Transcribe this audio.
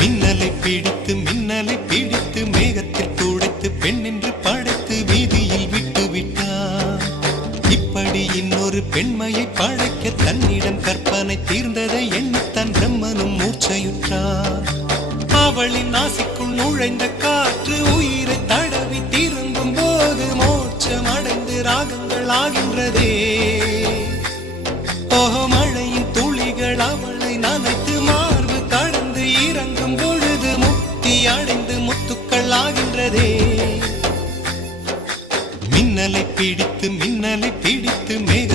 மின்னலை பிடித்து மேகத்தில் துடைத்து பெண் என்று படைத்து வீதியில் விட்டு விட்டார். இப்படி இன்னொரு பெண்மையை படைக்க தன்னிடம் கற்பனை தீர்ந்ததை எண்ணித்தான் பிரம்மனும் மூர்ச்சையுற்றார். அவளின் நாசிக்குள் நுழைந்த காற்று உயிரை தடவி திரும்பும் போது மோட்சம் அடைந்து ராகங்கள் ஆகின்றதே. ஓஹோ, மழையின் துளிகள் அவளை நனைத்து மார்பு கடந்து இறங்கும் பொழுது முக்தி அடைந்து முத்துக்கள் ஆகின்றதே. மின்னலை பிடித்து மேக